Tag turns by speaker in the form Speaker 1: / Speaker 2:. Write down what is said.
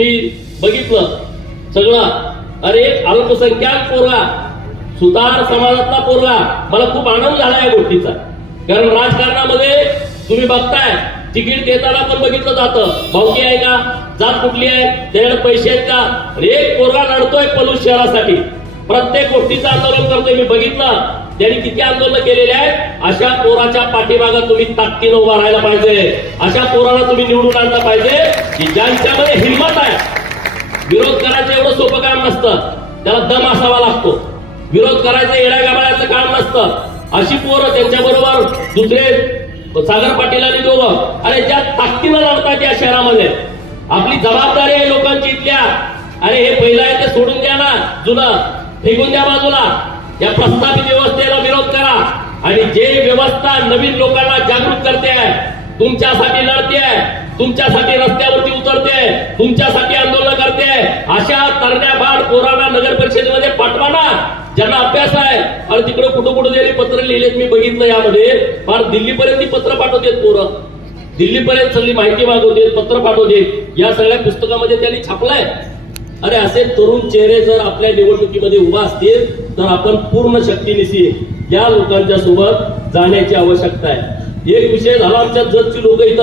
Speaker 1: तुम्ही बघितलं सगळं. अरे अल्पसंख्याक पोरगा सुतार समाजातला पोरगा मला खूप आनंद झाला या गोष्टीचा. कारण राजकारणामध्ये तुम्ही बघताय तिकीट देताना पण बघितलं जातं. भावकी आहे का? जात कुठली आहे? त्याच्याकडे पैसे आहेत का? एक पोरगा लढतोय पलूस शहरासाठी. प्रत्येक गोष्टीचं आंदोलन करतोय. मी बघितलं त्यांनी किती आंदोलन केलेले आहेत? अशा पोराच्या पाठीमागं तुम्ही ताकदीनं उभा राहायला पाहिजे. अशा पोराला तुम्ही निवडून आणलं पाहिजे की ज्यांच्यामध्ये हिंमत आहे विरोध करायचं एवढं सोपं काम नसतं. त्याला दम असावा लागतो. विरोध करायचं येड्या गाबाळ्याचं काम नसतं. अशी पोरं त्यांच्या बरोबर दुसरे सागर पाटील आणि दोघं अरे ज्या ताकदीनं लढतात या शहरामध्ये. आपली जबाबदारी आहे लोकांची इथल्या. अरे हे पहिलं आहे ते सोडून द्या ना जुनं. फेकून द्या बाजूला. या प्रस्थापित व्यवस्थेला विरोध करा. आणि जे व्यवस्था नवीन लोकांना जागृत करते आहे तुमच्यासाठी लढते आहे तुमच्यासाठी रस्त्यावरती उतरते आहे तुमच्यासाठी आंदोलन करते आहे अशा तरण्या बाळ पोरांना नगर परिषदेमध्ये पाठवा ना ज्यांना अभ्यास आहे. आणि तिकडे कुठं कुठं गेले पत्र लिहिलेत मी बघितलं यामध्ये. फार दिल्लीपर्यंत ती पत्र पाठवतेत पोरं. दिल्लीपर्यंत सगळी माहिती मागवते पत्र पाठवते या सगळ्या पुस्तकामध्ये त्यांनी छापलाय. अरे असे तरुण चेहरे जर आपल्या निवडणुकीमध्ये उभा असतील तर आपण पूर्ण शक्तीनिशी या लोकांच्या सोबत जाण्याची आवश्यकता आहे. एक विषय झाला आमच्या जगची लोक इथं